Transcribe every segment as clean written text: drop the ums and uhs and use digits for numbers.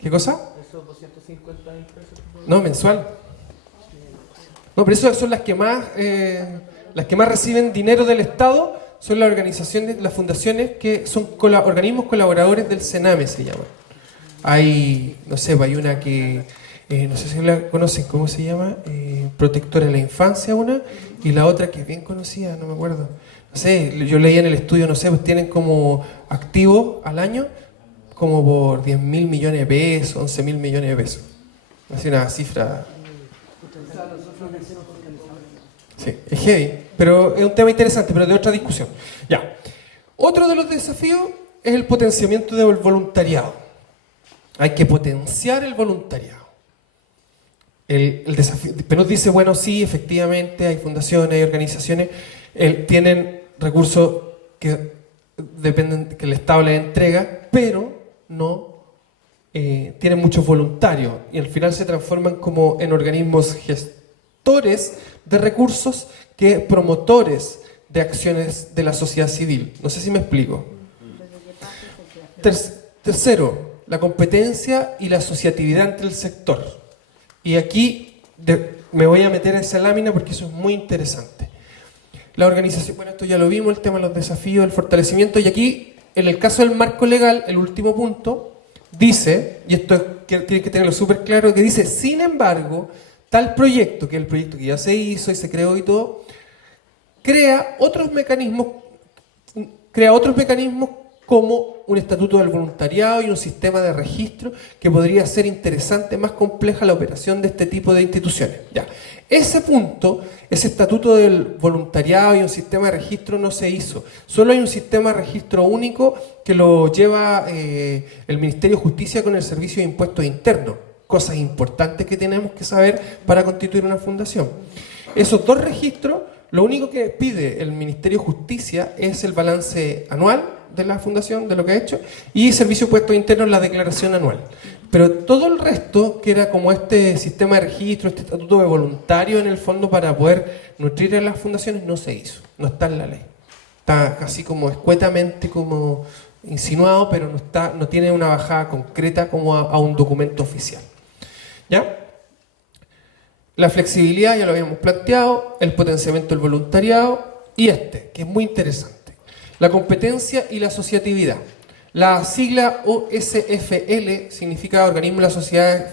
¿Qué cosa? ¿Esos 250.000 pesos? No, mensual. No, pero esas son las que más reciben dinero del Estado, son las organizaciones, las fundaciones que son organismos colaboradores del Sename, se llaman. Hay, no sé, hay una que, no sé si la conocen, ¿cómo se llama? Protectora de la Infancia, una, y la otra que es bien conocida, no me acuerdo. No sé, yo leí en el estudio, no sé, pues tienen como activos al año como por 10.000 millones de pesos, 11.000 millones de pesos. Así una cifra. Sí, es heavy, pero es un tema interesante, pero de otra discusión. Ya. Otro de los desafíos es el potenciamiento del voluntariado. Hay que potenciar el voluntariado. El desafío, pero dice, bueno, sí, efectivamente, hay fundaciones, hay organizaciones, tienen recursos que dependen, que el Estado les entrega, pero no tienen muchos voluntarios y al final se transforman como en organismos gestores de recursos que promotores de acciones de la sociedad civil. No sé si me explico. Tercero, la competencia y la asociatividad entre el sector. Y aquí me voy a meter a esa lámina porque eso es muy interesante. La organización, bueno, esto ya lo vimos, el tema de los desafíos, el fortalecimiento, y aquí, en el caso del marco legal, el último punto, dice, y esto tiene que tenerlo súper claro, que dice, sin embargo, tal proyecto, que es el proyecto que ya se hizo y se creó y todo, crea otros mecanismos como un estatuto del voluntariado y un sistema de registro que podría ser interesante, más compleja la operación de este tipo de instituciones. Ya. Ese punto, ese estatuto del voluntariado y un sistema de registro no se hizo. Solo hay un sistema de registro único que lo lleva el Ministerio de Justicia con el Servicio de Impuestos Internos. Cosas importantes que tenemos que saber para constituir una fundación. Esos dos registros, lo único que pide el Ministerio de Justicia es el balance anual de la fundación, de lo que ha hecho, y Servicio de Impuestos Internos, la declaración anual. Pero todo el resto, que era como este sistema de registro, este estatuto de voluntario en el fondo para poder nutrir a las fundaciones, no se hizo, no está en la ley. Está así como escuetamente como insinuado, pero no tiene una bajada concreta como a un documento oficial. ¿Ya? La flexibilidad ya lo habíamos planteado, el potenciamiento del voluntariado y que es muy interesante. La competencia y la asociatividad. La sigla OSFL significa Organismo de la Sociedad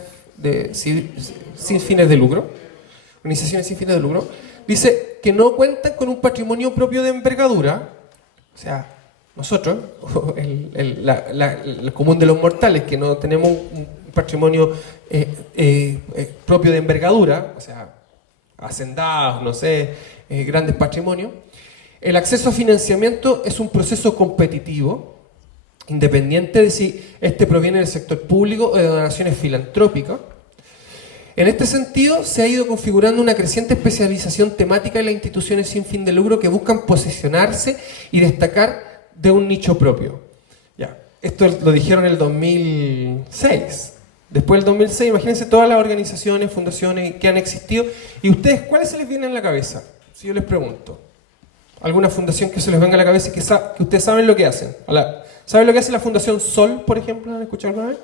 sin fines de lucro, organizaciones sin fines de lucro. Dice que no cuentan con un patrimonio propio de envergadura, o sea, nosotros, el común de los mortales, que no tenemos un patrimonio propio de envergadura, o sea, hacendados, no sé, grandes patrimonios. El acceso a financiamiento es un proceso competitivo, independiente de si este proviene del sector público o de donaciones filantrópicas. En este sentido, se ha ido configurando una creciente especialización temática en las instituciones sin fin de lucro que buscan posicionarse y destacar de un nicho propio. Ya, esto lo dijeron en el 2006. Después del 2006, imagínense todas las organizaciones, fundaciones que han existido. ¿Y ustedes cuáles se les vienen en la cabeza? Si yo les pregunto. ¿Alguna fundación que se les venga a la cabeza y que ustedes saben lo que hacen? ¿Saben lo que hace la Fundación Sol, por ejemplo? ¿Han escuchado alguna vez?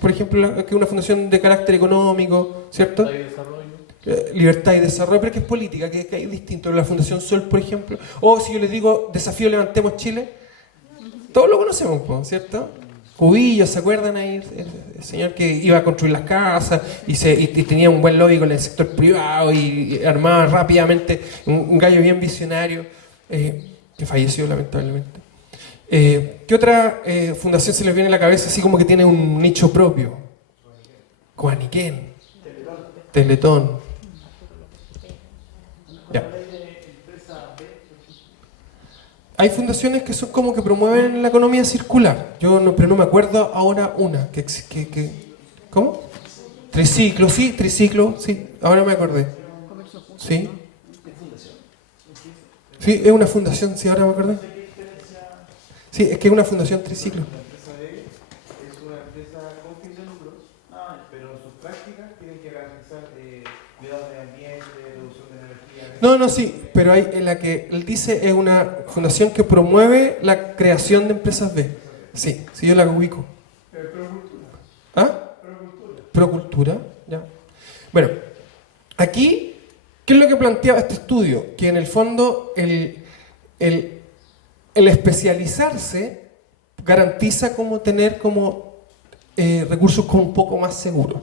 Por ejemplo, que es una fundación de carácter económico, ¿cierto? Libertad y desarrollo. Libertad y desarrollo, pero que es política, que hay distinto. La Fundación Sol, por ejemplo. O si yo les digo, Desafío Levantemos Chile, todos lo conocemos, ¿cierto? Cubillos, ¿se acuerdan ahí? El señor que iba a construir las casas y tenía un buen lobby con el sector privado y armaba rápidamente un gallo bien visionario, que falleció lamentablemente. ¿Qué otra fundación se les viene a la cabeza así como que tiene un nicho propio? Coaniquén. Teletón. Ya. Hay fundaciones que son como que promueven la economía circular. Pero no me acuerdo ahora una. ¿Cómo? Triciclo, sí. Ahora me acordé. Sí. Sí, es una fundación, sí, ahora me acordé. Sí, es que es una fundación Triciclo. Es una empresa con fin de lucro, pero en sus prácticas tienen que garantizar cuidado del ambiente, reducción de energía. No, sí, pero en la que él dice es una fundación que promueve la creación de empresas B. Sí, yo la ubico. ¿Ah? Procultura, ya. Bueno, aquí, ¿qué es lo que planteaba este estudio? Que en el fondo el especializarse garantiza como tener como recursos como un poco más seguros.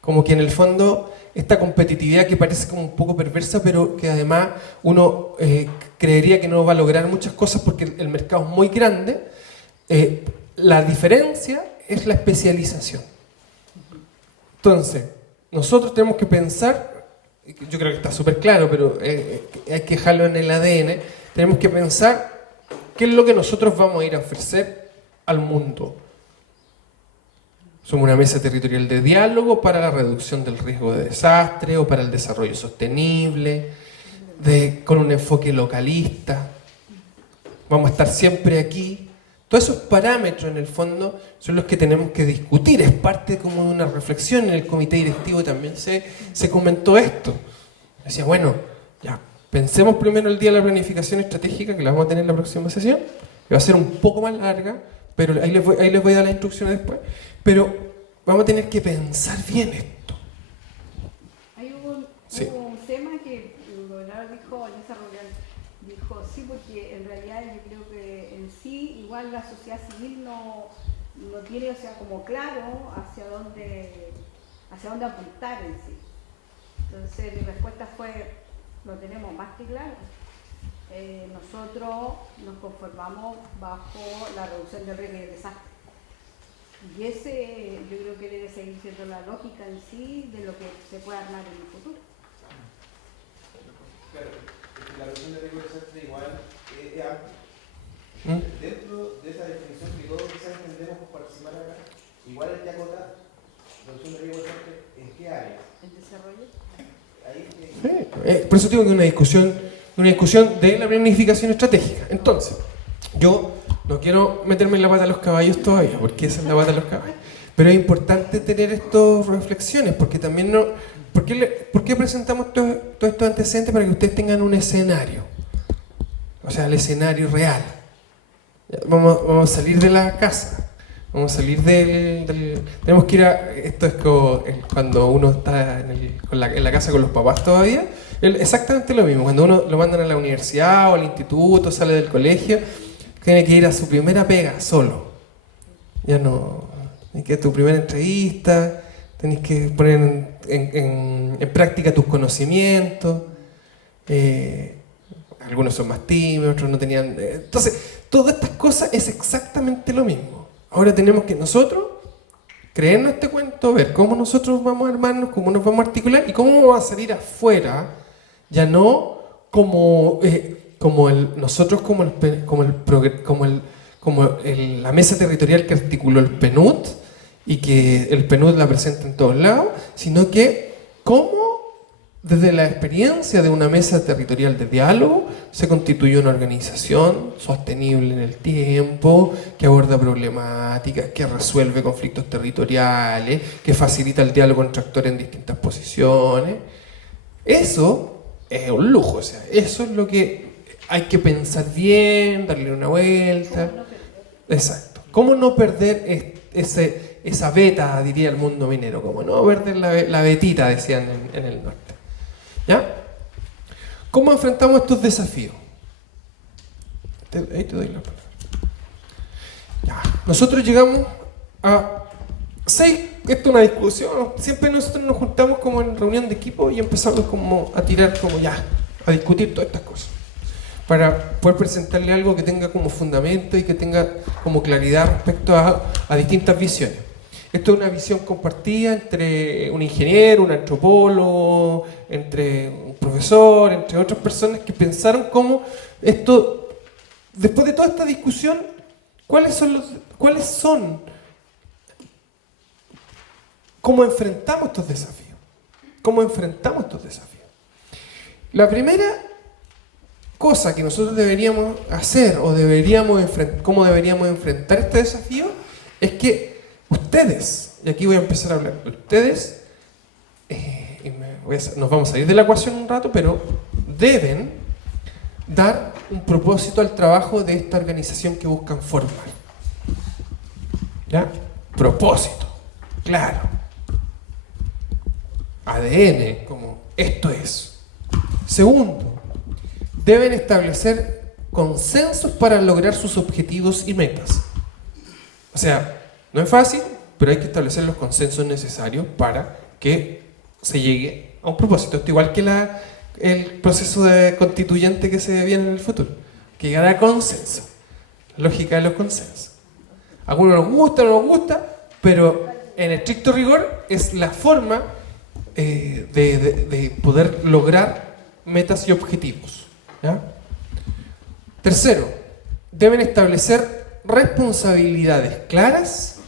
Como que en el fondo esta competitividad que parece como un poco perversa, pero que además uno creería que no va a lograr muchas cosas porque el mercado es muy grande, la diferencia es la especialización. Entonces, nosotros tenemos que pensar, yo creo que está súper claro, pero hay que dejarlo en el ADN, tenemos que pensar qué es lo que nosotros vamos a ir a ofrecer al mundo. Somos una mesa territorial de diálogo para la reducción del riesgo de desastre o para el desarrollo sostenible, con un enfoque localista. Vamos a estar siempre aquí. Todos esos parámetros, en el fondo, son los que tenemos que discutir. Es parte como de una reflexión. En el comité directivo también se comentó esto. Decía, bueno, ya, pensemos primero el día de la planificación estratégica, que la vamos a tener en la próxima sesión, que va a ser un poco más larga, pero ahí les voy a dar las instrucciones después. Pero vamos a tener que pensar bien esto. Hay un tema que Leonardo dijo en esa reunión, dijo, sí, porque en realidad yo creo que en sí, igual la sociedad civil no tiene, o sea, como claro hacia dónde apuntar en sí. Entonces mi respuesta fue, lo tenemos más que claro. Nosotros nos conformamos bajo la reducción del riesgo y el desastre. Y ese yo creo que debe seguir siendo la lógica en sí de lo que se puede armar en el futuro. Claro, la reducción de riesgo de desastre igual es amplia. Dentro de esa definición que todos quizás entendemos por participar acá, igual hay que acotar reducción de riesgo de desastre en qué áreas. ¿El desarrollo? Sí, por eso digo que una discusión de la planificación estratégica. Entonces, yo no quiero meterme en la pata de los caballos todavía, porque esa es la pata de los caballos. Pero es importante tener estas reflexiones, porque también no... ¿Por qué presentamos todos estos antecedentes? Para que ustedes tengan un escenario. O sea, el escenario real. Vamos a salir de la casa. Vamos a salir tenemos que ir a... Esto es como cuando uno está en la casa con los papás todavía. Exactamente lo mismo. Cuando uno lo mandan a la universidad o al instituto, sale del colegio, tiene que ir a su primera pega solo. Ya no... Tienes que ir a tu primera entrevista, tenés que poner en práctica tus conocimientos. Algunos son más tímidos, otros no tenían... Entonces, todas estas cosas es exactamente lo mismo. Ahora tenemos que nosotros creernos este cuento, ver cómo nosotros vamos a armarnos, cómo nos vamos a articular y cómo vamos a salir afuera, ya no la mesa territorial que articuló el PNUD y que el PNUD la presenta en todos lados, sino que cómo desde la experiencia de una mesa territorial de diálogo se constituye una organización sostenible en el tiempo, que aborda problemáticas, que resuelve conflictos territoriales, que facilita el diálogo entre actores en distintas posiciones. Eso es un lujo, o sea, eso es lo que hay que pensar bien, darle una vuelta. ¿Cómo no perder? Exacto. ¿Cómo no perder esa beta, diría el mundo minero? ¿Cómo no perder la betita, decían en el norte? ¿Ya? ¿Cómo enfrentamos estos desafíos? Ahí te doy la palabra. Ya. Nosotros llegamos a 6, esto es una discusión, siempre nosotros nos juntamos como en reunión de equipo y empezamos como a tirar como ya, a discutir todas estas cosas, para poder presentarle algo que tenga como fundamento y que tenga como claridad respecto a distintas visiones. Esto es una visión compartida entre un ingeniero, un antropólogo, entre un profesor, entre otras personas que pensaron cómo esto, después de toda esta discusión, cómo enfrentamos estos desafíos. ¿Cómo enfrentamos estos desafíos? La primera cosa que nosotros deberíamos hacer o cómo deberíamos enfrentar este desafío es que ustedes, y aquí voy a empezar a hablar, ustedes, nos vamos a salir de la ecuación un rato, pero deben dar un propósito al trabajo de esta organización que buscan formar. ¿Ya? Propósito. claro. ADN, como esto es. Segundo, deben establecer consensos para lograr sus objetivos y metas. O sea, no es fácil, pero hay que establecer los consensos necesarios para que se llegue a un propósito. Esto igual que el proceso de constituyente que se viene en el futuro. Que llegará a consenso. Lógica de los consensos. A algunos nos gusta, no nos gusta, pero en estricto rigor es la forma de poder lograr metas y objetivos. ¿Ya? Tercero, deben establecer responsabilidades claras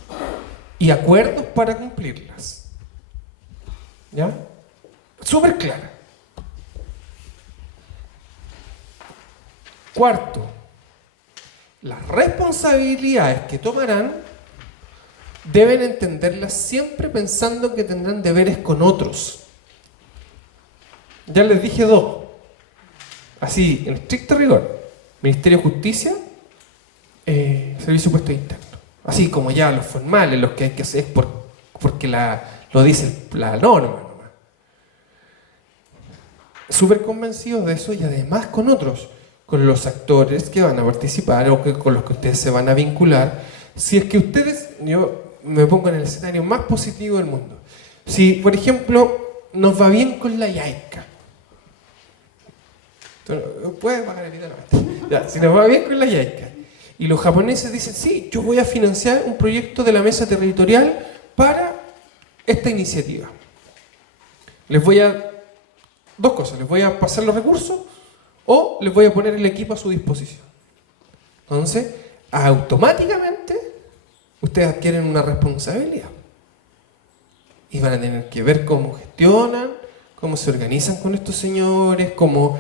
y acuerdos para cumplirlas. ¿Ya? Súper clara. Cuarto, las responsabilidades que tomarán deben entenderlas siempre pensando que tendrán deberes con otros. Ya les dije dos. Así, en estricto rigor. Ministerio de Justicia, Servicio de Puestos Internos. Así como ya los formales, los que hay que hacer porque lo dice la norma nomás. Súper convencidos de eso y además con otros, con los actores que van a participar o con los que ustedes se van a vincular. Si es que ustedes, yo me pongo en el escenario más positivo del mundo. Si, por ejemplo, nos va bien con la YAICA. Puedes bajar el video, no. Ya, si nos va bien con la YAICA y los japoneses dicen, sí, yo voy a financiar un proyecto de la mesa territorial para esta iniciativa. Dos cosas, les voy a pasar los recursos o les voy a poner el equipo a su disposición. Entonces, automáticamente ustedes adquieren una responsabilidad y van a tener que ver cómo gestionan, cómo se organizan con estos señores, cómo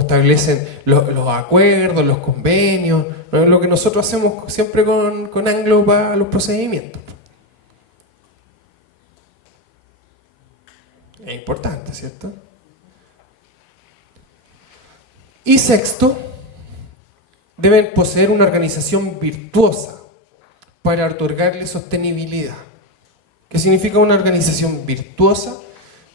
establecen los acuerdos, los convenios, ¿no? Lo que nosotros hacemos siempre con Anglo para los procedimientos. Es importante, ¿cierto? Y sexto, deben poseer una organización virtuosa para otorgarle sostenibilidad. ¿Qué significa una organización virtuosa?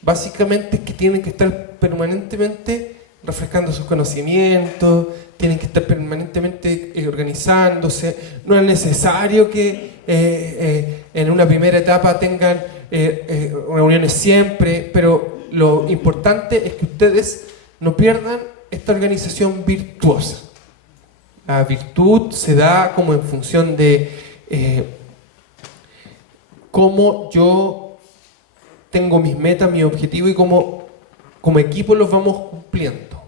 Básicamente es que tienen que estar permanentemente refrescando sus conocimientos, tienen que estar permanentemente organizándose. No es necesario que en una primera etapa tengan reuniones siempre, pero lo importante es que ustedes no pierdan esta organización virtuosa. La virtud se da como en función de cómo yo tengo mis metas, mis objetivos y cómo como equipo los vamos cumpliendo.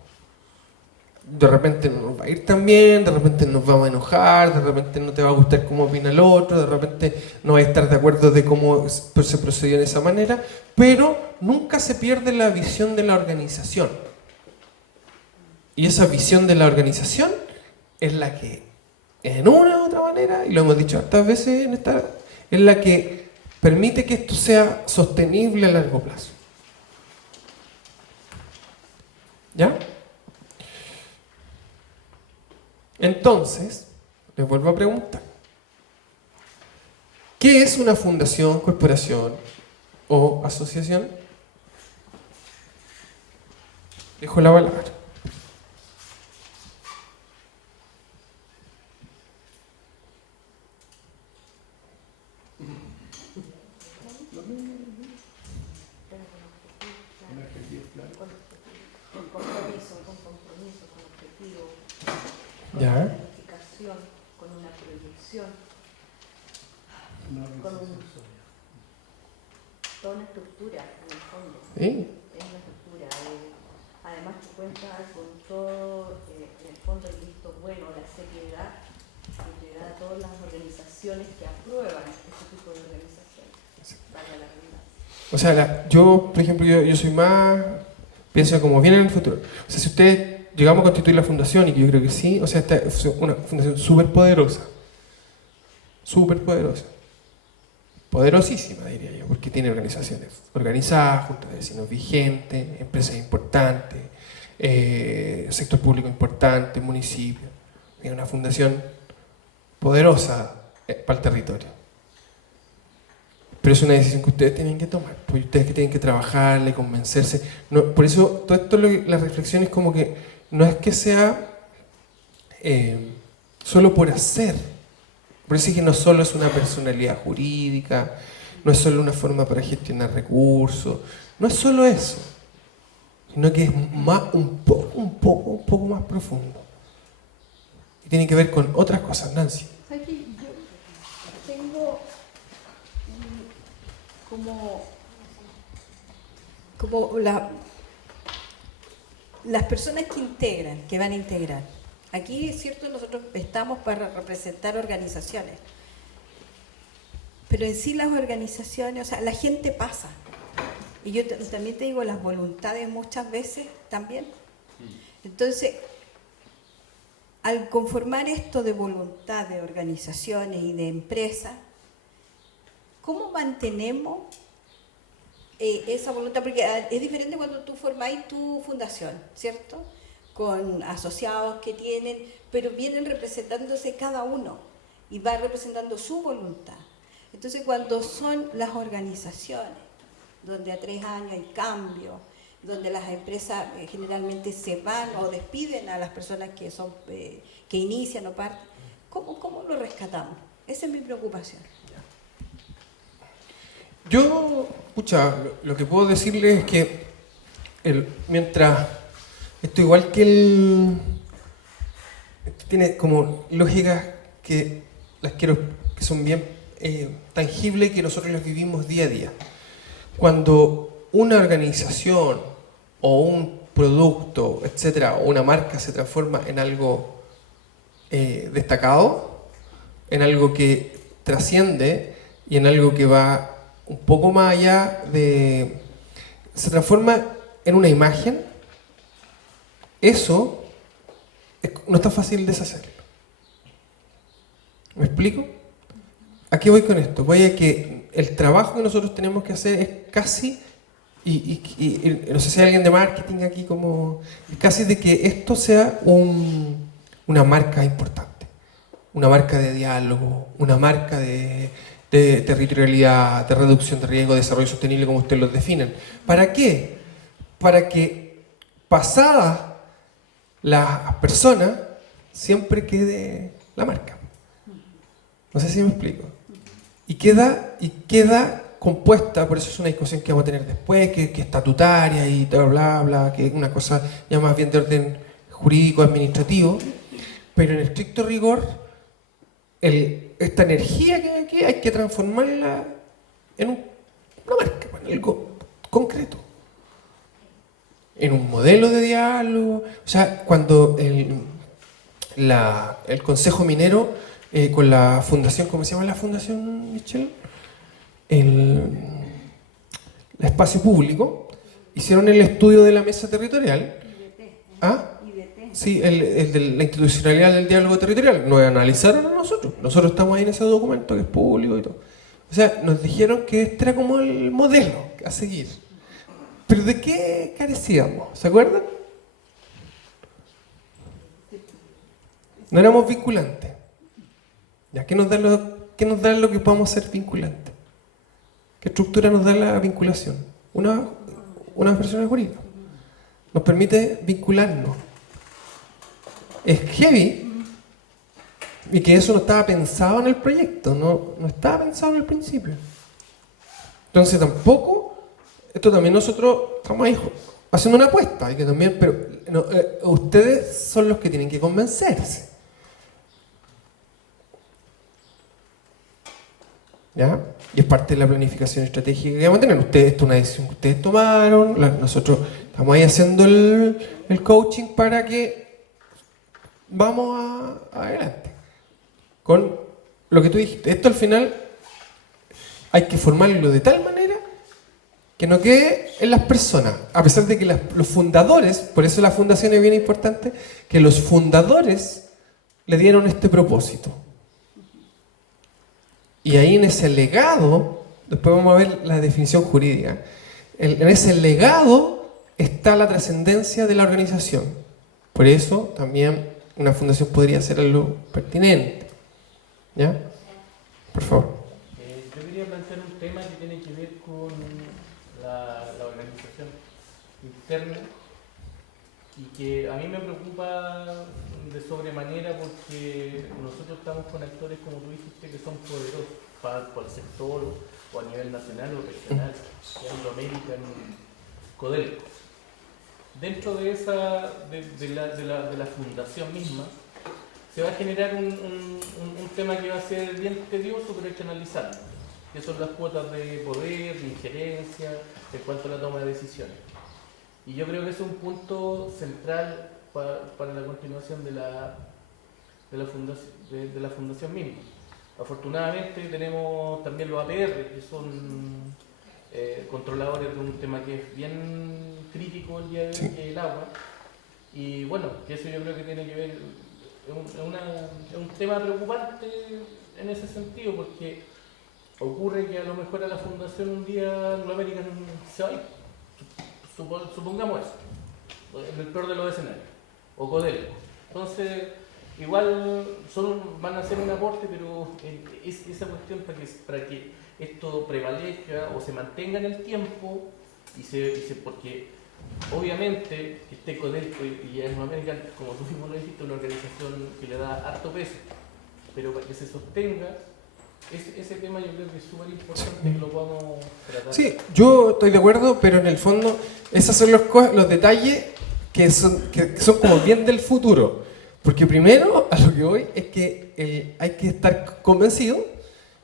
De repente no nos va a ir tan bien, de repente nos vamos a enojar, de repente no te va a gustar cómo opina el otro, de repente no vas a estar de acuerdo de cómo se procedió de esa manera, pero nunca se pierde la visión de la organización. Y esa visión de la organización es la que, en una u otra manera, y lo hemos dicho hartas veces es la que permite que esto sea sostenible a largo plazo. ¿Ya? Entonces, les vuelvo a preguntar. ¿Qué es una fundación, corporación o asociación? Dejo la palabra. Ya. Planificación, con una proyección, con toda una estructura en el fondo. ¿Sí? Es una estructura. Además que cuenta con todo en el fondo el visto bueno, la seriedad que le da a todas las organizaciones que aprueban este tipo de organizaciones. Vaya la realidad. O sea, yo, por ejemplo, yo soy más, pienso como viene en el futuro. O sea, si ustedes llegamos a constituir la fundación, y yo creo que sí, o sea, esta es una fundación súper poderosa, poderosísima diría yo, porque tiene organizaciones organizadas, juntas de vecinos vigentes, empresas importantes, sector público importante, municipio. Es una fundación poderosa para el territorio. Pero es una decisión que ustedes tienen que tomar, pues ustedes que tienen que trabajarle, convencerse. No, por eso, todo esto, la reflexión es como que no es que sea solo por hacer. Por eso es que no solo es una personalidad jurídica, no es solo una forma para gestionar recursos, no es solo eso, sino que es un poco más profundo. Y tiene que ver con otras cosas, Nancy. ¿Sabes qué? Yo tengo como las personas que integran, que van a integrar. Aquí es cierto, nosotros estamos para representar organizaciones, pero en sí las organizaciones, o sea, la gente pasa. Y yo también te digo, las voluntades muchas veces también. Entonces, al conformar esto de voluntad de organizaciones y de empresas, ¿cómo mantenemos esa voluntad? Porque es diferente cuando tú formáis tu fundación, ¿cierto? Con asociados que tienen, pero vienen representándose cada uno y va representando su voluntad. Entonces, cuando son las organizaciones, donde a 3 años hay cambio, donde las empresas generalmente se van o despiden a las personas que son que inician o parten, ¿cómo lo rescatamos? Esa es mi preocupación. Yo, lo que puedo decirles es que mientras esto igual que esto tiene como lógicas que que son bien tangibles y que nosotros las vivimos día a día. Cuando una organización o un producto, etcétera, o una marca se transforma en algo destacado, en algo que trasciende y en algo que va un poco más allá se transforma en una imagen, eso no está fácil deshacerlo. ¿Me explico? ¿A qué voy con esto? Voy a que el trabajo que nosotros tenemos que hacer es casi, y no sé si hay alguien de marketing aquí, casi de que esto sea una marca importante, una marca de diálogo, una marca de territorialidad, de reducción de riesgo, de desarrollo sostenible, como ustedes lo definen. ¿Para qué? Para que pasada la persona siempre quede la marca. No sé si me explico. Y queda compuesta, por eso es una discusión que vamos a tener después, que estatutaria y bla, bla, que es una cosa ya más bien de orden jurídico, administrativo, pero en estricto rigor, esta energía que hay aquí hay que transformarla en una marca, en algo concreto, en un modelo de diálogo. O sea, cuando el Consejo Minero con la fundación, ¿cómo se llama la fundación, Michelle? El espacio público, hicieron el estudio de la mesa territorial. ¿Ah? Sí, el de la institucionalidad del diálogo territorial. Nos analizaron a nosotros. Nosotros estamos ahí en ese documento que es público y todo. O sea, nos dijeron que este era como el modelo a seguir. ¿Pero de qué carecíamos? ¿Se acuerdan? No éramos vinculantes. ¿Ya? ¿Qué nos da lo que podamos ser vinculantes? ¿Qué estructura nos da la vinculación? Una persona jurídica. Nos permite vincularnos. Es heavy y que eso no estaba pensado en el proyecto, no estaba pensado en el principio. Entonces esto también nosotros estamos ahí haciendo una apuesta, y que también, pero ustedes son los que tienen que convencerse. ¿Ya? Y es parte de la planificación estratégica que vamos a tener. Esto es una decisión que ustedes tomaron, nosotros estamos ahí haciendo el coaching para que vamos adelante. Con lo que tú dijiste, esto al final hay que formarlo de tal manera que no quede en las personas, a pesar de que los fundadores, por eso la fundación es bien importante, que los fundadores le dieron este propósito. Y ahí en ese legado, después vamos a ver la definición jurídica, en ese legado está la trascendencia de la organización. Por eso también una fundación podría ser algo pertinente. ¿Ya? Por favor. Yo quería plantear un tema que tiene que ver con la organización interna y que a mí me preocupa de sobremanera porque nosotros estamos con actores, como tú dijiste, que son poderosos por el sector o a nivel nacional o regional, Anglo American, Codelco. Dentro de la fundación misma se va a generar un tema que va a ser bien tedioso, pero hay que analizarlo, que son las cuotas de poder, de injerencia, en cuanto a la toma de decisiones. Y yo creo que ese es un punto central para la continuación de la fundación misma. Afortunadamente tenemos también los APR, que son controladores de un tema que es bien crítico el día de hoy, Sí. que es el agua. Y bueno, que eso yo creo que tiene que ver, es un tema preocupante en ese sentido, porque ocurre que a lo mejor a la fundación un día Anglo American se va a ir. Supongamos eso, en el peor de los escenarios, o Codelco. Entonces, igual van a hacer un aporte, pero esa cuestión para que esto prevalezca o se mantenga en el tiempo, porque obviamente que esté Codelco y Anglo American, como tú mismo lo dijiste, una organización que le da harto peso, pero para que se sostenga, ese tema yo creo que es súper importante que lo podamos tratar. Sí, yo estoy de acuerdo, pero en el fondo esos son los detalles que son como bien del futuro. Porque primero, a lo que voy, es que hay que estar convencido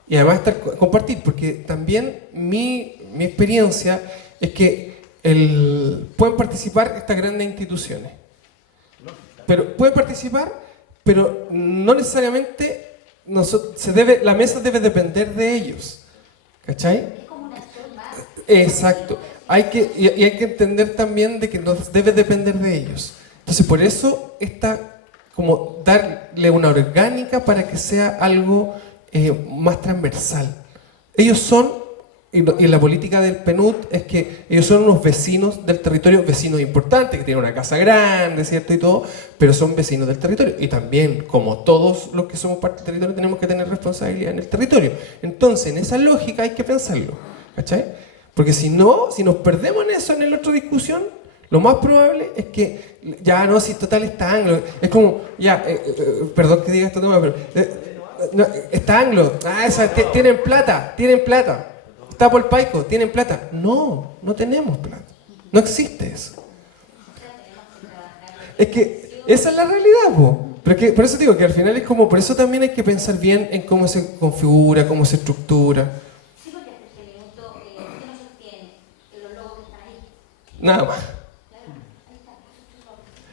y además compartir, porque también mi experiencia es que pueden participar estas grandes instituciones. Pero pueden participar, pero no necesariamente la mesa debe depender de ellos. ¿Cachai? Es como una acción más. Exacto. Hay que entender también de que no debe depender de ellos. Entonces, por eso está como darle una orgánica para que sea algo más transversal. Ellos son, y la política del PNUD es que ellos son unos vecinos del territorio, vecinos importantes, que tienen una casa grande, ¿cierto? Y todo, pero son vecinos del territorio. Y también, como todos los que somos parte del territorio, tenemos que tener responsabilidad en el territorio. Entonces, en esa lógica hay que pensarlo, ¿cachai? Porque si nos perdemos en eso, en la otra discusión, lo más probable es que, ya no, si total está Anglo, es como, ya, perdón que diga esto, pero no, está Anglo, tienen plata, está por Paico, tienen plata. No tenemos plata, no existe eso. Es que esa es la realidad, po. Pero que, por eso digo que al final es como, por eso también hay que pensar bien en cómo se configura, cómo se estructura. Sí, porque hasta este minuto, ¿qué nos sostiene? Los logos que están ahí. Nada más. Claro, ahí está.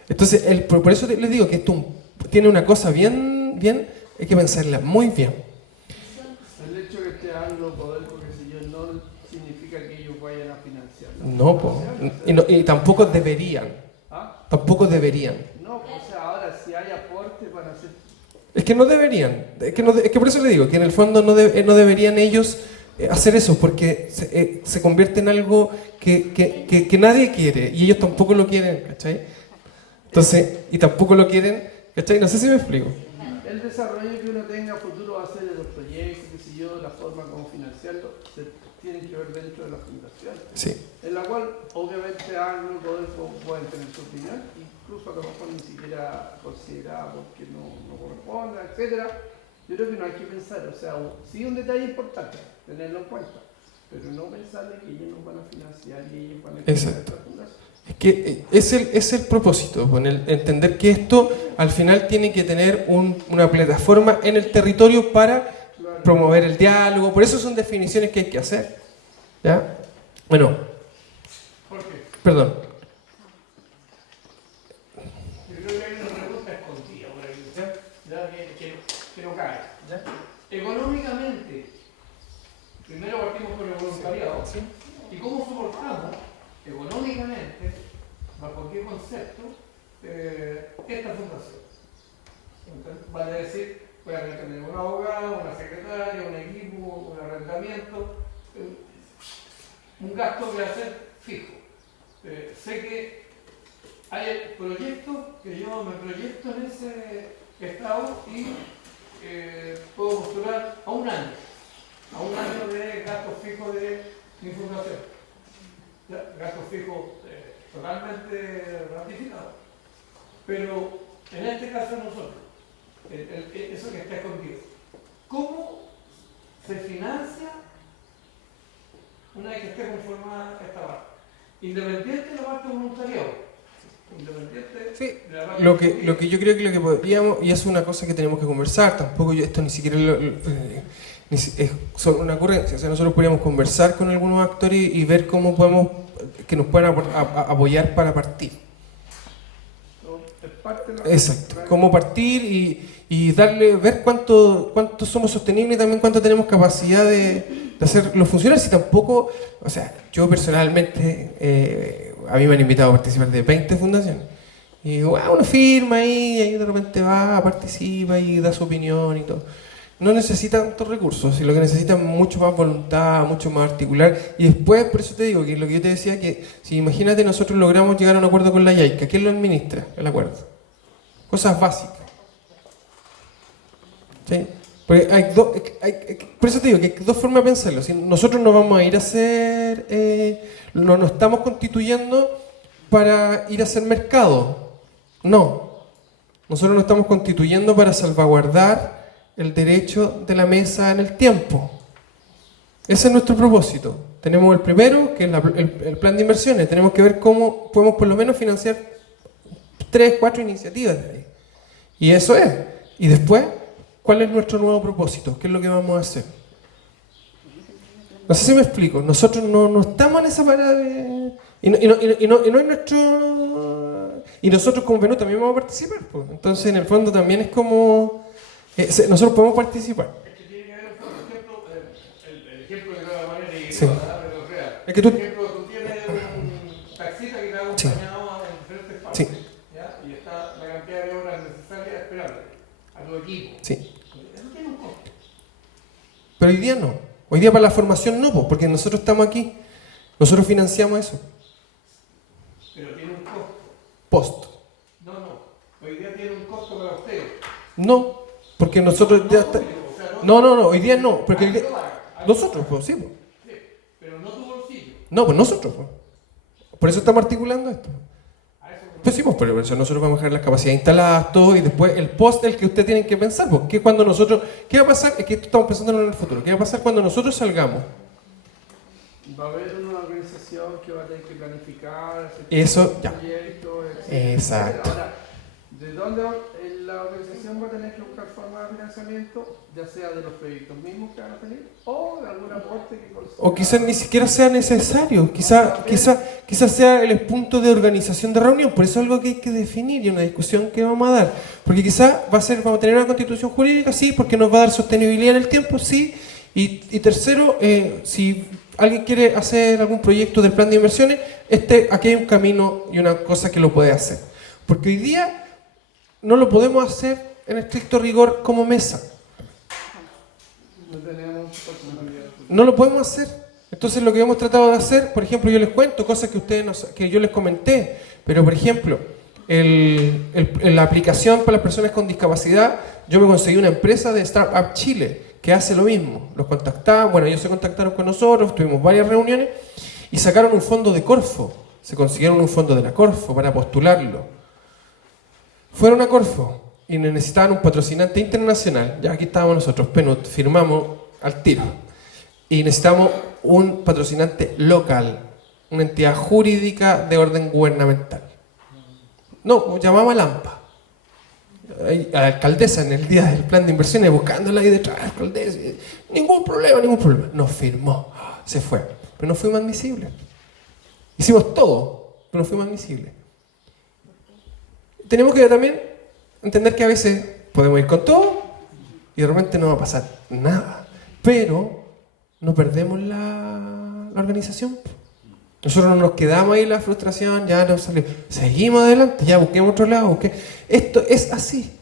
Entonces, por eso les digo que esto tiene una cosa bien, hay que pensarla muy bien. El hecho de que esté Anglo, Codelco, qué sé yo, no significa que ellos vayan a financiarlo. No, po. Y tampoco deberían. ¿Ah? Tampoco deberían. No, pues, o sea, ahora si hay aporte van a hacer. Es que no deberían. Es que por eso le digo que en el fondo no deberían ellos hacer eso, porque se convierte en algo que nadie quiere y ellos tampoco lo quieren, ¿cachai? Entonces, y tampoco lo quieren, ¿cachai? No sé si me explico. El desarrollo que uno tenga a futuro va a ser de los proyectos, qué sé yo, la forma como financiarlo, se tienen que ver dentro de la fundación. Sí. En la cual, obviamente, Anglo y Codelco pueden tener su opinión, incluso a lo mejor ni siquiera considerada porque no corresponda, etc. Yo creo que no hay que pensar, o sea, sí un detalle importante, tenerlo en cuenta, pero no pensar de que ellos nos van a financiar y ellos van a Exacto. la fundación. Es que es el propósito, con entender que esto al final tiene que tener una plataforma en el territorio para Claro. promover el diálogo, por eso son definiciones que hay que hacer. ¿Ya? Bueno, ¿Por qué? perdón. Yo creo que hay una pregunta escondida por ahí, ¿ya? Que no cae. ¿Ya? Económicamente, primero partimos con el voluntariado. ¿Y cómo soportamos económicamente, bajo qué concepto, esta fundación? Entonces, vale decir, voy a tener un abogado, una secretaria, un equipo, un arrendamiento, un gasto que va a ser fijo. Sé que hay proyectos que yo me proyecto en ese estado y puedo postular a un año. a un año de gastos fijos de mi fundación. ¿Ya? Gastos fijos totalmente ratificados. Pero en este caso nosotros, eso que está escondido, ¿cómo se financia una vez que esté conformada esta parte? Independiente de la parte voluntariado. Independiente Sí, de la parte lo que yo creo que lo que podríamos, y es una cosa que tenemos que conversar, tampoco esto ni siquiera es solo una ocurrencia, o sea, nosotros podríamos conversar con algunos actores y ver cómo podemos, que nos puedan apoyar para partir. Exacto, cómo partir y darle, ver cuánto somos sostenibles y también cuánto tenemos capacidad de hacerlo funcionar. Si tampoco, o sea, yo personalmente, a mí me han invitado a participar de 20 fundaciones. Y uno firma ahí, y ahí de repente va, participa y da su opinión y todo. No necesita tantos recursos, y lo que necesita es mucho más voluntad, mucho más articular. Y después, por eso te digo, que lo que yo te decía, que si imagínate nosotros logramos llegar a un acuerdo con la YAICA, ¿quién lo administra el acuerdo? Cosas básicas. ¿Sí? Porque por eso te digo que hay dos formas de pensarlo. Si nosotros no vamos a ir a hacer, no nos estamos constituyendo para ir a hacer mercado. No. Nosotros nos estamos constituyendo para salvaguardar el derecho de la mesa en el tiempo. Ese es nuestro propósito. Tenemos el primero, que es el plan de inversiones. Tenemos que ver cómo podemos por lo menos financiar 3, 4 iniciativas de ahí. Y eso es. Y después, ¿cuál es nuestro nuevo propósito? ¿Qué es lo que vamos a hacer? No sé si me explico. Nosotros no estamos en esa parada de... Y no es nuestro... Y nosotros como Venus también vamos a participar. Pues. Entonces, en el fondo también es como... nosotros podemos participar. Es que tiene que haber un ejemplo, el ejemplo de cada manera y Sí. pero real. Es que tú... Por ejemplo, tú tienes un taxista que te ha acompañado en diferentes partes, Sí. ¿ya? Y está la cantidad de horas necesarias esperando a tu equipo. Sí. Eso tiene un costo. Pero hoy día no. Hoy día para la formación no, pues, porque nosotros estamos aquí. Nosotros financiamos eso. Pero tiene un costo. Post. No. Hoy día tiene un costo para ustedes. No, porque nosotros ya está... No, hoy día no. Porque hoy día... Nosotros, pues, sí. Pues. Sí, pero no tu bolsillo. No, pues nosotros, pues. Por eso estamos articulando esto. Pues sí, pues, pero por eso nosotros vamos a dejar las capacidades instaladas, todo, y después el post el que ustedes tienen que pensar, pues, que cuando nosotros... ¿Qué va a pasar? Es que esto estamos pensando en el futuro. ¿Qué va a pasar cuando nosotros salgamos? Va a haber una organización que va a tener que planificar, hacer Eso, ya. proyectos, etc. Exacto. Ahora, ¿de dónde la organización va a tener que buscar forma de financiamiento? Ya sea de los proyectos mismos que van a tener o de algún aporte que consiga. O quizás ni siquiera sea necesario, quizás sea el punto de organización de reunión, por eso es algo que hay que definir y una discusión que vamos a dar, porque quizás vamos a tener una constitución jurídica, sí, porque nos va a dar sostenibilidad en el tiempo, sí, y tercero, si alguien quiere hacer algún proyecto del plan de inversiones, aquí hay un camino y una cosa que lo puede hacer, porque hoy día no lo podemos hacer en estricto rigor como mesa. No tenemos personalidad. No lo podemos hacer. Entonces lo que hemos tratado de hacer, por ejemplo, yo les cuento cosas que ustedes que yo les comenté, pero por ejemplo, la aplicación para las personas con discapacidad, yo me conseguí una empresa de Startup Chile que hace lo mismo. Los contactaban, bueno, ellos se contactaron con nosotros, tuvimos varias reuniones y sacaron un fondo de Corfo. Se consiguieron un fondo de la Corfo para postularlo. Fueron a Corfo y necesitaban un patrocinante internacional. Ya aquí estábamos nosotros, Penut, firmamos al tiro. Y necesitamos un patrocinante local, una entidad jurídica de orden gubernamental. No, llamamos a Lampa. A la alcaldesa en el día del plan de inversiones, buscándola ahí detrás, alcaldesa. Ningún problema. Nos firmó, se fue. Pero no fuimos admisibles. Hicimos todo, pero no fuimos admisibles. Tenemos que también entender que a veces podemos ir con todo y de repente no va a pasar nada. Pero no perdemos la organización. Nosotros no nos quedamos ahí la frustración, ya no salió. Seguimos adelante, ya busquemos otro lado. Esto es así.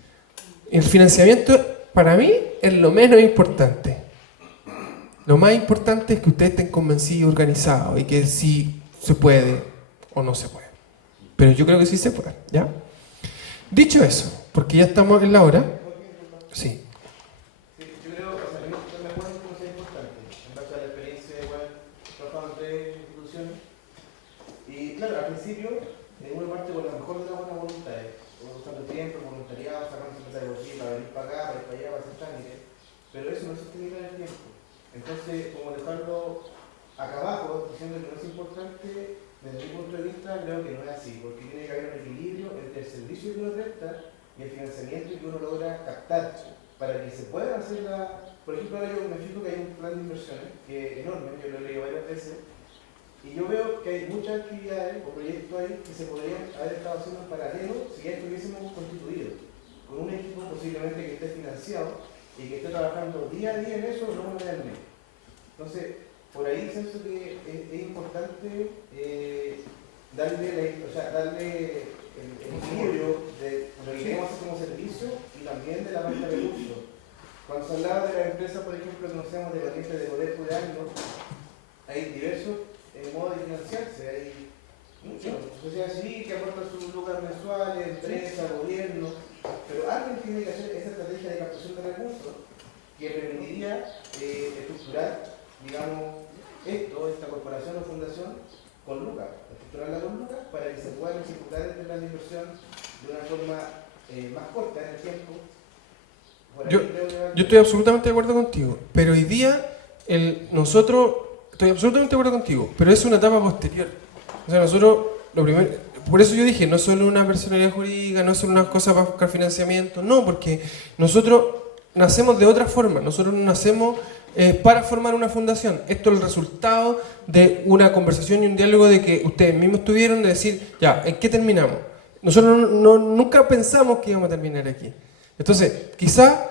El financiamiento para mí es lo menos importante. Lo más importante es que ustedes estén convencidos, organizados y que sí se puede o no se puede. Pero yo creo que sí se puede, ¿ya? Dicho eso, porque ya estamos en la hora. Sí. Sí, yo creo, o sea, no me acuerdo cómo sea importante. principio uno parte con la mejor de las buenas voluntades, usando el tiempo, el voluntariado, sacando plata de bolsillo para venir para acá, para ir para allá, para hacer trámites, pero eso no es sostenible en el tiempo. Entonces, como dejarlo acá abajo, diciendo que no es importante, desde mi punto de vista, creo que no es así, porque tiene que haber un equilibrio entre el servicio que uno presta y el financiamiento que uno logra captar, para que se pueda hacer la... Por ejemplo, ahora yo me fijo que hay un plan de inversiones que es enorme, yo lo he leído varias veces, y yo veo que hay muchas actividades o proyectos ahí que se podrían haber estado haciendo en paralelo si ya estuviésemos constituidos, con un equipo posiblemente que esté financiado y que esté trabajando día a día en eso, no una vez al mes. Entonces, por ahí siento que es importante darle el equilibrio de lo que queremos hacer como servicio y también de la parte de recursos. Cuando se hablaba de las empresas, por ejemplo, que nos hemos debatido de poder cuidarnos, hay diversos modos de financiarse. Hay muchas sociedades civiles que aportan sus lucas mensuales, empresas, gobiernos, pero alguien tiene que hacer esa estrategia de captación de recursos que permitiría estructurar, digamos, esta corporación o fundación con lucas, estructurarla con lucas para que se puedan ejecutar este plan de inversión de una forma más corta en el tiempo. Yo estoy absolutamente de acuerdo contigo, pero hoy día estoy absolutamente de acuerdo contigo, pero es una etapa posterior. O sea, nosotros, lo primero, por eso yo dije, no es solo una personalidad jurídica, no es solo una cosa para buscar financiamiento, no, porque nosotros nacemos de otra forma, nosotros nacemos para formar una fundación. Esto es el resultado de una conversación y un diálogo de que ustedes mismos tuvieron de decir, ya, ¿en qué terminamos? Nosotros nunca pensamos que íbamos a terminar aquí. Entonces, quizá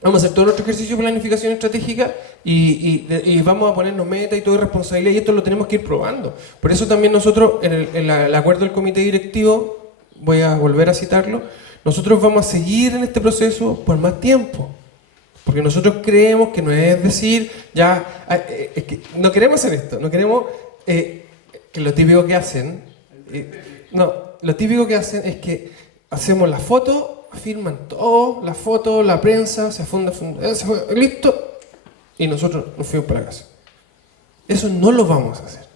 vamos a hacer todo nuestro ejercicio de planificación estratégica y vamos a ponernos metas y todo de responsabilidad, y esto lo tenemos que ir probando. Por eso también nosotros, en el acuerdo del comité directivo, voy a volver a citarlo, nosotros vamos a seguir en este proceso por más tiempo. Porque nosotros creemos que no es decir, ya, es que no queremos hacer esto, no queremos que lo típico que hacen, lo típico que hacen es que hacemos la foto, firman todo, la foto, la prensa, se funda, listo, y nosotros nos fuimos para casa. Eso no lo vamos a hacer,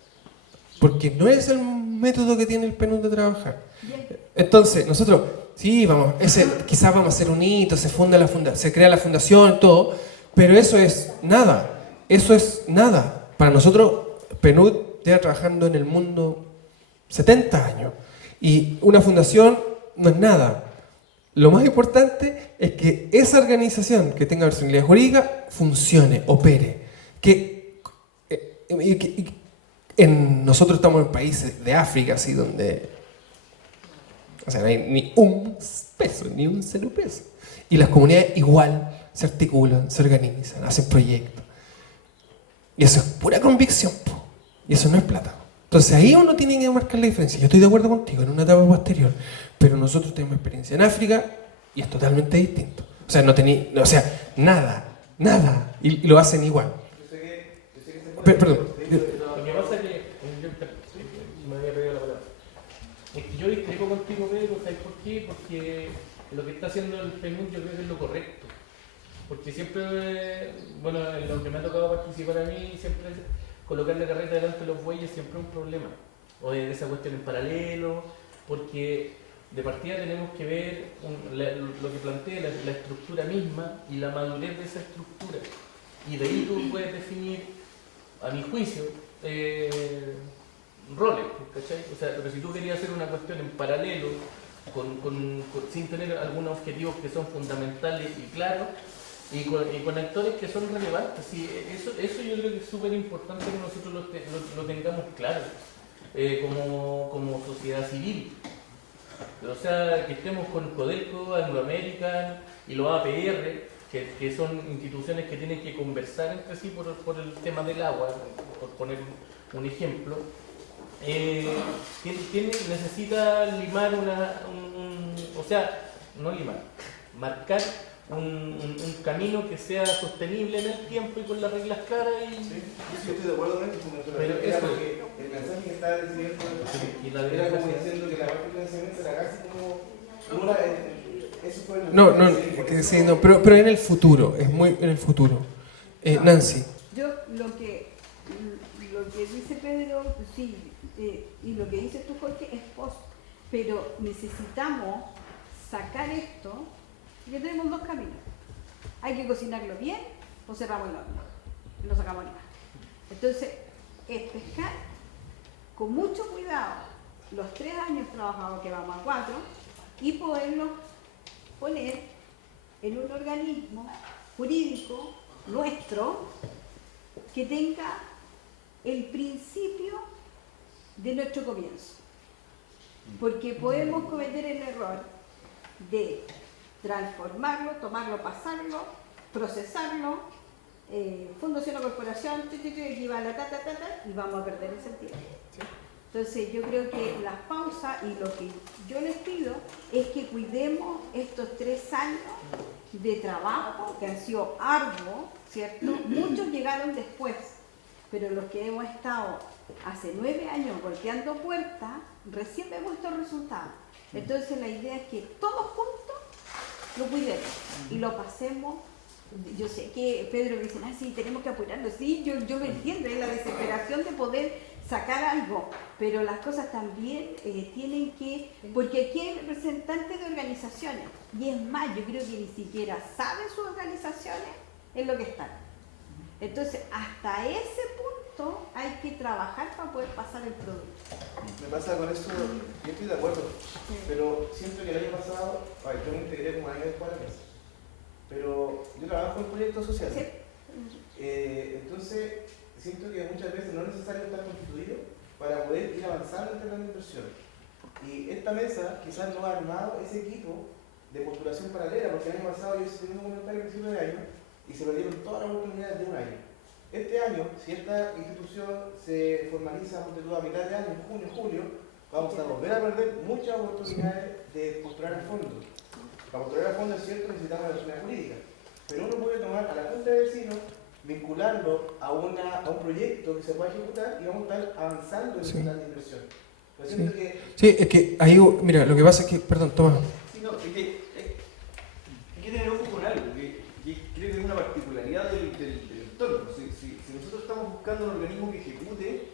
porque no es el método que tiene el PNUD de trabajar. Entonces, nosotros, sí, quizás vamos a hacer un hito, se crea la fundación, todo, pero eso es nada. Para nosotros, PNUD lleva trabajando en el mundo 70 años, y una fundación no es nada. Lo más importante es que esa organización que tenga personalidad jurídica funcione, opere. Nosotros estamos en países de África, así donde no hay ni un peso, ni un cero peso. Y las comunidades igual se articulan, se organizan, hacen proyectos. Y eso es pura convicción, y eso no es plata. Entonces ahí uno tiene que marcar la diferencia. Yo estoy de acuerdo contigo, en una etapa posterior, pero nosotros tenemos experiencia en África y es totalmente distinto. O sea, nada, y lo hacen igual. Perdón. Lo que pasa es que, me había pedido la palabra, es que yo discrepo contigo, Pedro, ¿sabes por qué? Porque lo que está haciendo el PNUD yo creo que es lo correcto. Porque siempre, bueno, en lo que me ha tocado participar a mí, siempre colocar la carreta delante de los bueyes siempre es un problema. O de esa cuestión en paralelo, porque de partida tenemos que ver lo que plantea la estructura misma y la madurez de esa estructura. Y de ahí tú puedes definir, a mi juicio, roles, ¿cachai? O sea, pero si tú querías hacer una cuestión en paralelo, sin tener algunos objetivos que son fundamentales y claros, y con actores que son relevantes, sí, eso yo creo que es súper importante que nosotros lo tengamos claro, como sociedad civil. O sea, que estemos con Codelco, Anglo American y los APR, que son instituciones que tienen que conversar entre sí por el tema del agua, por poner un ejemplo. Necesita limar marcar un camino que sea sostenible en el tiempo y con las reglas claras. Yo estoy de acuerdo en eso, pero era eso, porque el mensaje que estaba recibiendo era como diciendo que la parte de financiamiento era casi como eso fue el No, pero en el futuro, es muy en el futuro. Nancy. Yo lo que que dice Pedro, sí, y lo que dices tú, Jorge, es post, pero necesitamos sacar esto, porque tenemos dos caminos. Hay que cocinarlo bien o cerramos el horno, y no sacamos nada. Entonces, es pescar con mucho cuidado los 3 años trabajados, que vamos a 4, y poderlos poner en un organismo jurídico nuestro que tenga el principio de nuestro comienzo. Porque podemos cometer el error de transformarlo, tomarlo, pasarlo, procesarlo, fundación o corporación, equivale a y vamos a perder el sentido. Entonces yo creo que las pausas y lo que yo les pido es que cuidemos estos 3 años de trabajo que han sido arduos, ¿cierto? Muchos llegaron después, pero los que hemos estado hace 9 años golpeando puertas, recién vemos estos resultados. Entonces la idea es que todos juntos lo cuidemos y lo pasemos. Yo sé que Pedro dice, ah, sí, tenemos que apurarlo. Sí, yo lo entiendo, es la desesperación de poder sacar algo, pero las cosas también tienen que, porque aquí hay representantes de organizaciones, y es más, yo creo que ni siquiera saben sus organizaciones en lo que están. Entonces, hasta ese punto hay que trabajar para poder pasar el producto. Me pasa con eso, yo estoy de acuerdo, pero siento que el año pasado, yo me integré como año después a la mesa, pero yo trabajo en proyectos sociales. ¿Sí? Entonces, siento que muchas veces no es necesario estar constituido para poder ir avanzando en este plan de inversión. Y esta mesa quizás no ha armado ese equipo de postulación paralela, porque el año pasado yo hice un comentario al principio de año y se perdieron todas las oportunidades de un año. Este año, si esta institución se formaliza a mitad de año, en junio, julio, vamos a volver a perder muchas oportunidades de postular a fondo. Para postular a fondo es cierto, necesitamos la personalidad jurídica, pero uno puede tomar a la Junta de Vecinos, vincularlo a un proyecto que se pueda ejecutar y vamos a estar avanzando en el plan de inversión. Pero siento que... Sí, es que ahí, mira, lo que pasa es que, perdón, toma. Sí, no, es que hay que tener ojo con algo, que creo que es una particularidad del entorno. Si nosotros estamos buscando un organismo que ejecute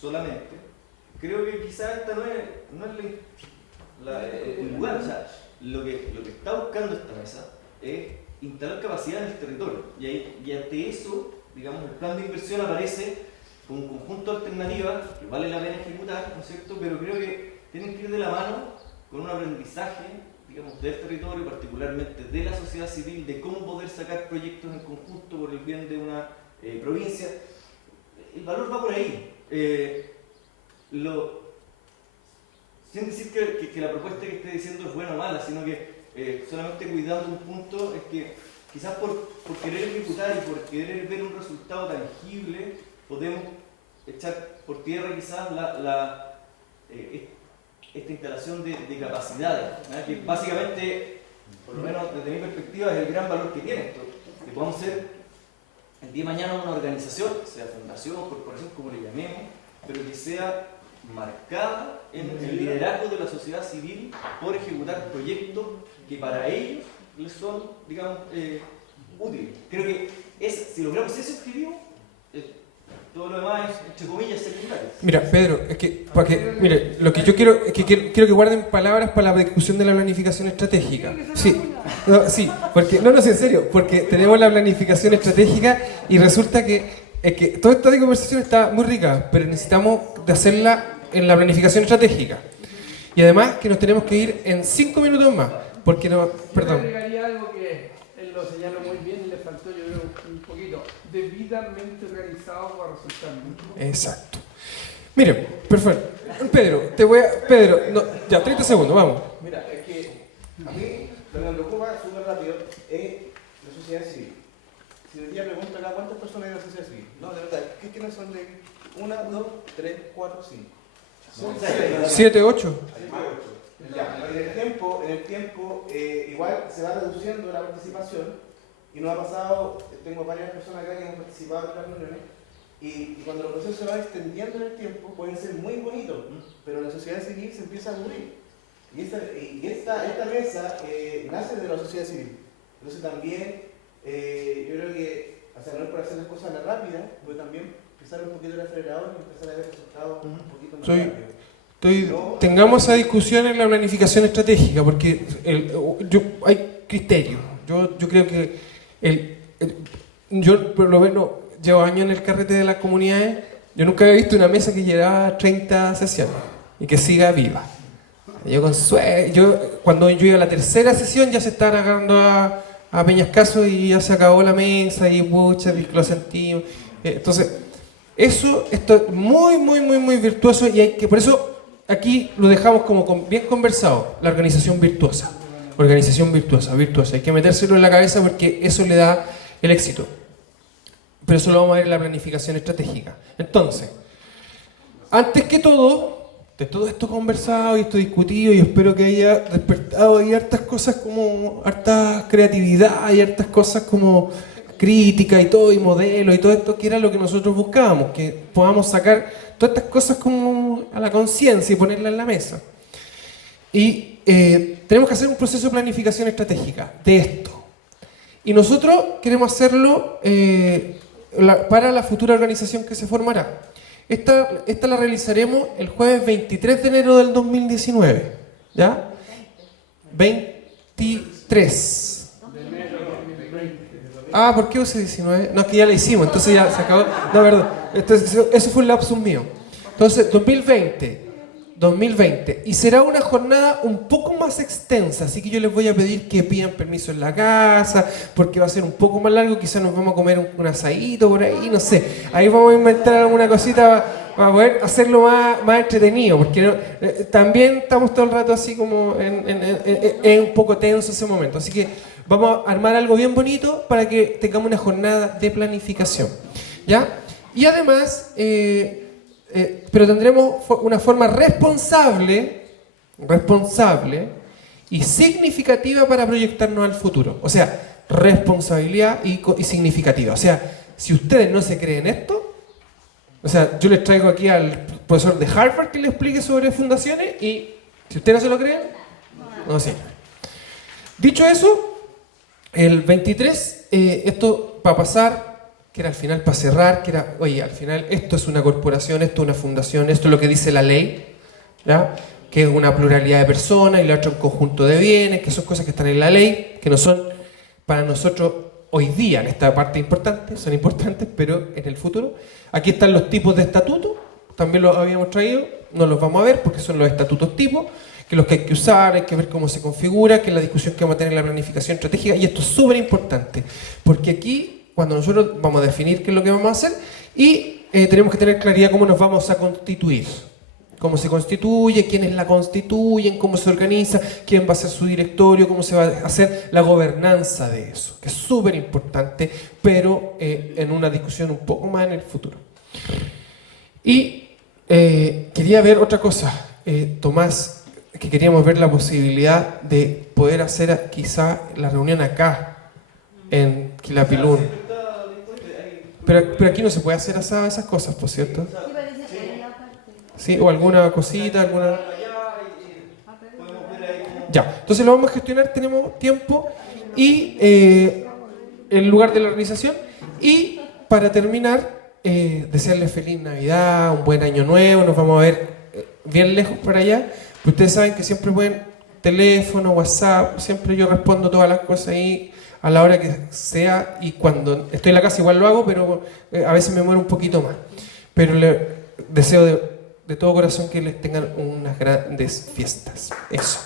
solamente, creo que quizás esta no es el lugar. O sea, lo que está buscando esta mesa es instalar capacidad en el territorio. Y ante eso, digamos, el plan de inversión aparece con un conjunto de alternativas que vale la pena ejecutar, ¿no es cierto? Pero creo que tienen que ir de la mano con un aprendizaje, digamos, del territorio, particularmente de la sociedad civil, de cómo poder sacar proyectos en conjunto por el bien de una provincia. El valor va por ahí. Sin decir que la propuesta que esté diciendo es buena o mala, sino que solamente cuidando un punto, es que quizás por querer ejecutar y por querer ver un resultado tangible, podemos echar por tierra quizás esta instalación de capacidades, ¿verdad? Que básicamente, por lo menos desde mi perspectiva, es el gran valor que tiene esto, que podamos ser el día de mañana una organización, sea fundación o corporación, como le llamemos, pero que sea marcada en el liderazgo de la sociedad civil por ejecutar proyectos que para ellos les son, digamos, útiles. Creo que si logramos ese objetivo, todo lo demás es, entre comillas, secundario. Mira, Pedro, es que, mire, lo que yo quiero es que quiero que guarden palabras para la discusión de la planificación estratégica. Sí, no, sí, porque, no, en serio, porque tenemos la planificación estratégica y resulta que toda esta conversación está muy rica, pero necesitamos de hacerla en la planificación estratégica. Y además que nos tenemos que ir en 5 minutos más, porque no, perdón. Yo agregaría algo que él lo señaló muy bien y le faltó, yo creo, un poquito, debidamente organizado para resultar mucho. Exacto. Miren, perfecto. Pedro, no, ya, 30 segundos, vamos. Mira, es que a mí lo que me preocupa súper rápido es la sociedad civil. Si hoy día pregunto acá, ¿cuántas personas hay en la sociedad civil? No, de verdad, ¿qué no son de 1, 2, 3, 4, 5? Son 7, 8. Ya, en el tiempo igual se va reduciendo la participación y nos ha pasado, tengo varias personas acá que hemos participado en las reuniones y cuando los procesos se van extendiendo en el tiempo pueden ser muy bonitos, pero la sociedad civil se empieza a aburrir y esta mesa nace de la sociedad civil. Entonces también yo creo que, o sea, no es por hacer las cosas a la rápida, pero también pisar un poquito el acelerador y empezar a ver resultados un poquito más Soy- rápido. Tengamos esa discusión en la planificación estratégica, porque hay criterios. Yo creo que yo por lo menos llevo años en el carrete de las comunidades, yo nunca había visto una mesa que llevaba 30 sesiones y que siga viva. Cuando yo iba a la tercera sesión ya se estaban agarrando a Peñascaso y ya se acabó la mesa y pucha, lo sentimos. Entonces, esto es muy, muy, muy, muy virtuoso y hay que, por eso aquí lo dejamos como bien conversado, la organización virtuosa. Organización virtuosa. Hay que metérselo en la cabeza porque eso le da el éxito. Pero eso lo vamos a ver en la planificación estratégica. Entonces, antes que todo, de todo esto conversado y esto discutido, y espero que haya despertado ahí hartas cosas como harta creatividad y hartas cosas como crítica y todo, y modelos y todo esto, que era lo que nosotros buscábamos, que podamos sacar todas estas cosas como a la conciencia y ponerlas en la mesa. Y tenemos que hacer un proceso de planificación estratégica de esto. Y nosotros queremos hacerlo para la futura organización que se formará. Esta la realizaremos el jueves 23 de enero del 2019. ¿Ya? 23. Ah, ¿por qué use 19? No, es que ya la hicimos, entonces ya se acabó. No, perdón. Entonces, eso fue un lapsus mío. Entonces, 2020. Y será una jornada un poco más extensa, así que yo les voy a pedir que pidan permiso en la casa, porque va a ser un poco más largo, quizás nos vamos a comer un asadito por ahí, no sé. Ahí vamos a inventar alguna cosita para poder hacerlo más entretenido, porque también estamos todo el rato así como en un poco tenso ese momento. Así que vamos a armar algo bien bonito para que tengamos una jornada de planificación, ¿ya? Y además... pero tendremos una forma responsable y significativa para proyectarnos al futuro. O sea, responsabilidad y significativa. O sea, si ustedes no se creen esto, o sea, yo les traigo aquí al profesor de Harvard que les explique sobre fundaciones y si ustedes no se lo creen, no sé. Dicho eso, el 23, esto va a pasar... que era al final para cerrar, que era, oye, al final esto es una corporación, esto es una fundación, esto es lo que dice la ley, ¿ya? Que es una pluralidad de personas y la otra un conjunto de bienes, que son cosas que están en la ley, que no son para nosotros hoy día, en esta parte importante, son importantes, pero en el futuro. Aquí están los tipos de estatutos, también los habíamos traído, no los vamos a ver porque son los estatutos tipos, que los que hay que usar, hay que ver cómo se configura, que es la discusión que vamos a tener en la planificación estratégica, y esto es súper importante, porque aquí cuando nosotros vamos a definir qué es lo que vamos a hacer y tenemos que tener claridad cómo nos vamos a constituir, cómo se constituye, quiénes la constituyen, cómo se organiza, quién va a ser su directorio, cómo se va a hacer la gobernanza de eso, que es súper importante, pero en una discusión un poco más en el futuro. Y quería ver otra cosa, Tomás, que queríamos ver la posibilidad de poder hacer quizá la reunión acá, en Quilapilún. Pero aquí no se puede hacer esas cosas, por cierto. Sí, o alguna cosita, alguna... Ya, entonces lo vamos a gestionar, tenemos tiempo y el lugar de la organización. Y para terminar, desearles feliz Navidad, un buen año nuevo, nos vamos a ver bien lejos para allá. Pero ustedes saben que siempre pueden teléfono, WhatsApp, siempre yo respondo todas las cosas ahí a la hora que sea, y cuando estoy en la casa igual lo hago, pero a veces me muero un poquito más. Pero les deseo de todo corazón que les tengan unas grandes fiestas. Eso.